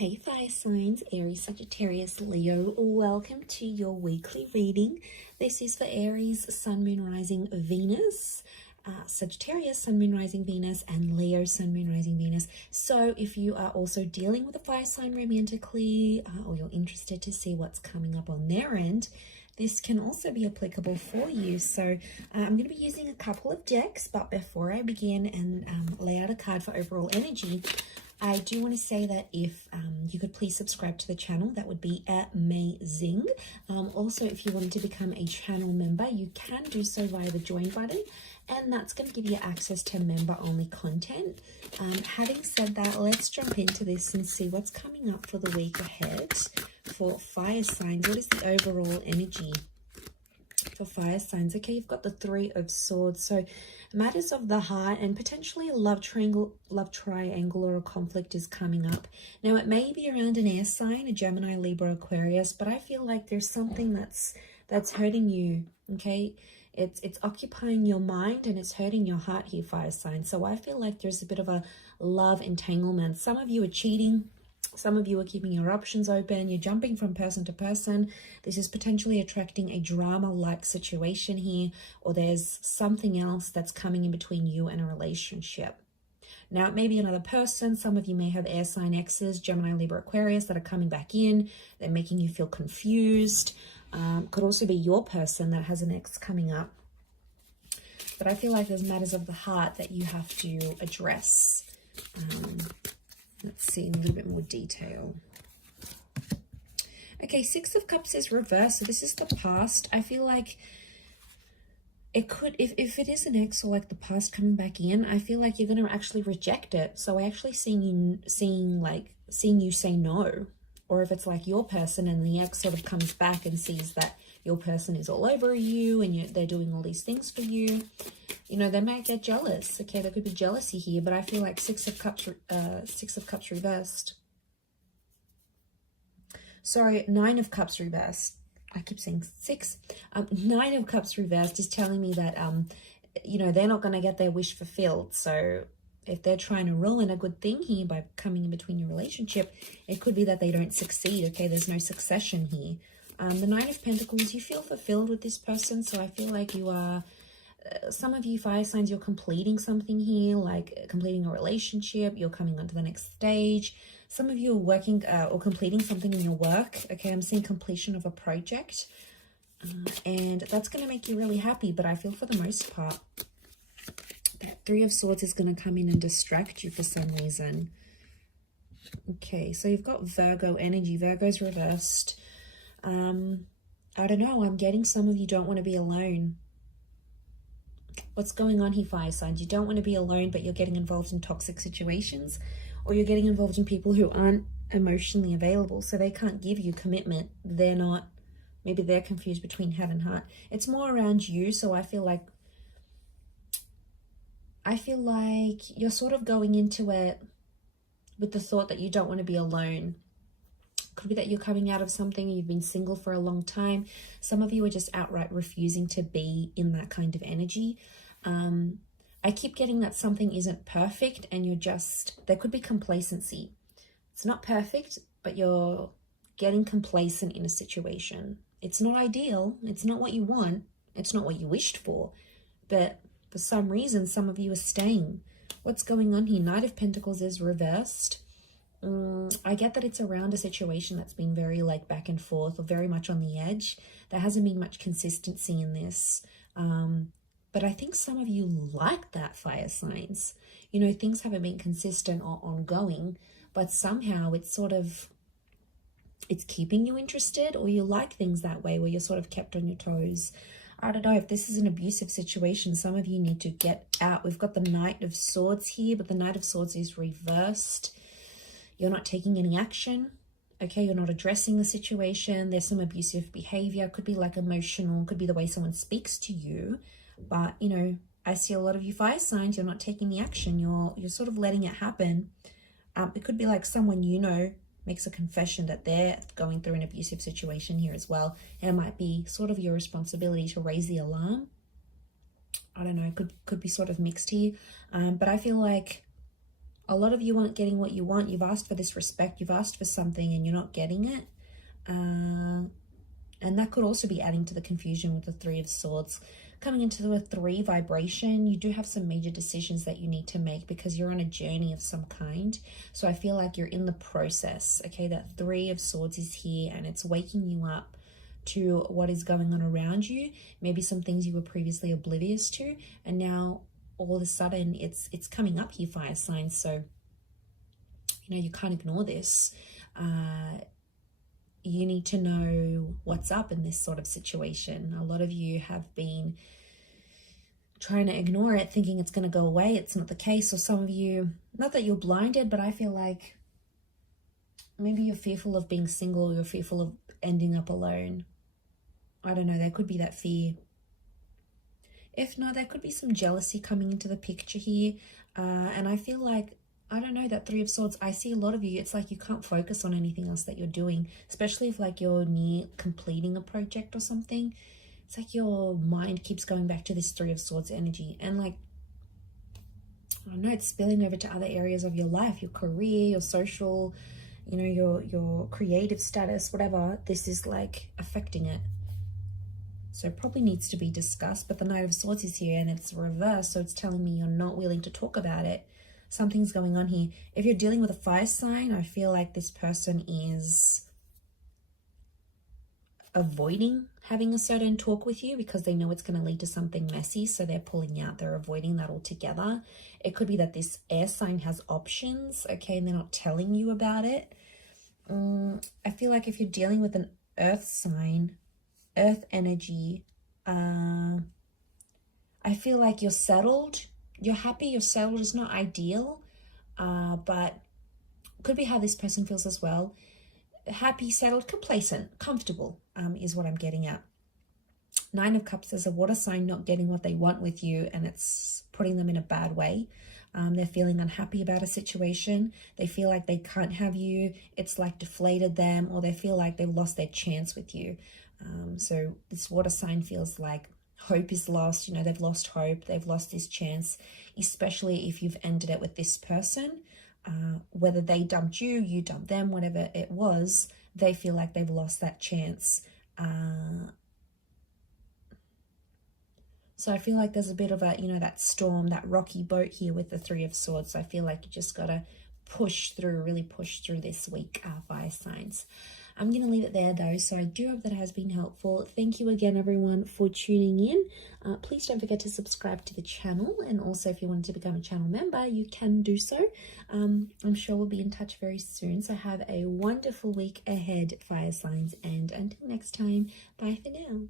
Hey fire signs, Aries, Sagittarius, Leo, welcome to your weekly reading. This is for Aries, Sun, Moon, Rising, Venus, Sagittarius, Sun, Moon, Rising, Venus, and Leo, Sun, Moon, Rising, Venus. So if you are also dealing with a fire sign romantically, or you're interested to see what's coming up on their end, this can also be applicable for you. So I'm going to be using a couple of decks, but before I begin and lay out a card for overall energy, I do want to say that if you could please subscribe to the channel, that would be amazing. Also, if you wanted to become a channel member, you can do so via the join button, and that's going to give you access to member-only content. Having said that, let's jump into this and see what's coming up for the week ahead for fire signs. What is the overall energy for fire signs? Okay, you've got the Three of Swords, so matters of the heart and potentially a love triangle or a conflict is coming up. Now it may be around an air sign, a Gemini, Libra, Aquarius, but I feel like there's something that's hurting you. Okay, it's occupying your mind and it's hurting your heart here, fire sign. So I feel like there's a bit of a love entanglement. Some of you are cheating. Some of you are keeping your options open. You're jumping from person to person. This is potentially attracting a drama-like situation here, or there's something else that's coming in between you and a relationship. Now, it may be another person. Some of you may have air sign exes, Gemini, Libra, Aquarius, that are coming back in. They're making you feel confused. Could also be your person that has an ex coming up. But I feel like there's matters of the heart that you have to address. Let's see in a little bit more detail. Okay, Six of Cups is reversed. So this is the past. I feel like it could, if it is an ex or like the past coming back in, I feel like you're going to actually reject it. So I actually seeing you say no. Or if it's like your person and the ex sort of comes back and sees that your person is all over you and they're doing all these things for you, you know, they might get jealous. Okay, there could be jealousy here, but I feel like Six of Cups reversed. Sorry, Nine of Cups reversed. I keep saying six. Nine of Cups reversed is telling me that, you know, they're not going to get their wish fulfilled. So if they're trying to ruin a good thing here by coming in between your relationship, it could be that they don't succeed. Okay, there's no succession here. The Nine of Pentacles, you feel fulfilled with this person. So I feel like you are, some of you fire signs, you're completing something here, like completing a relationship. You're coming on to the next stage. Some of you are working or completing something in your work. Okay, I'm seeing completion of a project. And that's going to make you really happy. But I feel for the most part, that Three of Swords is going to come in and distract you for some reason. Okay, so you've got Virgo energy. Virgo's reversed. I don't know. I'm getting some of you don't want to be alone. What's going on here, fire signs? You don't want to be alone, but you're getting involved in toxic situations, or you're getting involved in people who aren't emotionally available, so they can't give you commitment. They're not, maybe they're confused between head and heart. It's more around you, so I feel like you're sort of going into it with the thought that you don't want to be alone. Could be that you're coming out of something, you've been single for a long time. Some of you are just outright refusing to be in that kind of energy. I keep getting that something isn't perfect and you're just, there could be complacency. It's not perfect, but you're getting complacent in a situation. It's not ideal. It's not what you want. It's not what you wished for. But for some reason, some of you are staying. What's going on here? Knight of Pentacles is reversed. I get that it's around a situation that's been very like back and forth or very much on the edge. There hasn't been much consistency in this. But I think some of you like that, fire signs. You know, things haven't been consistent or ongoing, but somehow it's sort of, it's keeping you interested, or you like things that way where you're sort of kept on your toes. I don't know if this is an abusive situation. Some of you need to get out. We've got the Knight of Swords here, but the Knight of Swords is reversed. You're not taking any action. Okay, you're not addressing the situation. There's some abusive behavior. Could be like emotional. Could be the way someone speaks to you. But, you know, I see a lot of you fire signs. You're not taking the action. You're sort of letting it happen. It could be like someone you know makes a confession that they're going through an abusive situation here as well. And it might be sort of your responsibility to raise the alarm. I don't know. Could be sort of mixed here. But I feel like A lot of you aren't getting what you want. You've asked for this respect. You've asked for something and you're not getting it. And that could also be adding to the confusion with the Three of Swords. Coming into the 3 vibration, you do have some major decisions that you need to make because you're on a journey of some kind. So I feel like you're in the process, okay? That 3 of Swords is here and it's waking you up to what is going on around you. Maybe some things you were previously oblivious to, and now all of a sudden it's coming up here, fire signs. So, you know, you can't ignore this. You need to know what's up in this sort of situation. A lot of you have been trying to ignore it, thinking it's going to go away. It's not the case. Or some of you, not that you're blinded, but I feel like maybe you're fearful of being single. You're fearful of ending up alone. I don't know. There could be that fear. If not, there could be some jealousy coming into the picture here. And I feel like, I don't know, that 3 of Swords, I see a lot of you, it's like you can't focus on anything else that you're doing, especially if like you're near completing a project or something. It's like your mind keeps going back to this 3 of Swords energy. And like, I don't know, it's spilling over to other areas of your life, your career, your social, you know, your creative status, whatever. This is like affecting it. So it probably needs to be discussed. But the Knight of Swords is here and it's reversed. So it's telling me you're not willing to talk about it. Something's going on here. If you're dealing with a fire sign, I feel like this person is avoiding having a certain talk with you because they know it's going to lead to something messy. So they're pulling out. They're avoiding that altogether. It could be that this air sign has options, okay, and they're not telling you about it. I feel like if you're dealing with an earth sign, earth energy, I feel like you're settled. You're happy, you're settled. It's not ideal, but could be how this person feels as well. Happy, settled, complacent, comfortable is what I'm getting at. 9 of Cups is a water sign not getting what they want with you, and it's putting them in a bad way. They're feeling unhappy about a situation. They feel like they can't have you. It's like deflated them, or they feel like they've lost their chance with you. So this water sign feels like hope is lost. You know, they've lost hope. They've lost this chance, especially if you've ended it with this person. Whether they dumped you, you dumped them, whatever it was, they feel like they've lost that chance. So I feel like there's a bit of a, you know, that storm, that rocky boat here with the 3 of Swords. I feel like you just got to push through, really push through this week, fire signs. I'm going to leave it there though, so I do hope that has been helpful. Thank you again, everyone, for tuning in. Please don't forget to subscribe to the channel, and also if you wanted to become a channel member, you can do so. I'm sure we'll be in touch very soon, so have a wonderful week ahead, fire signs, and until next time, bye for now.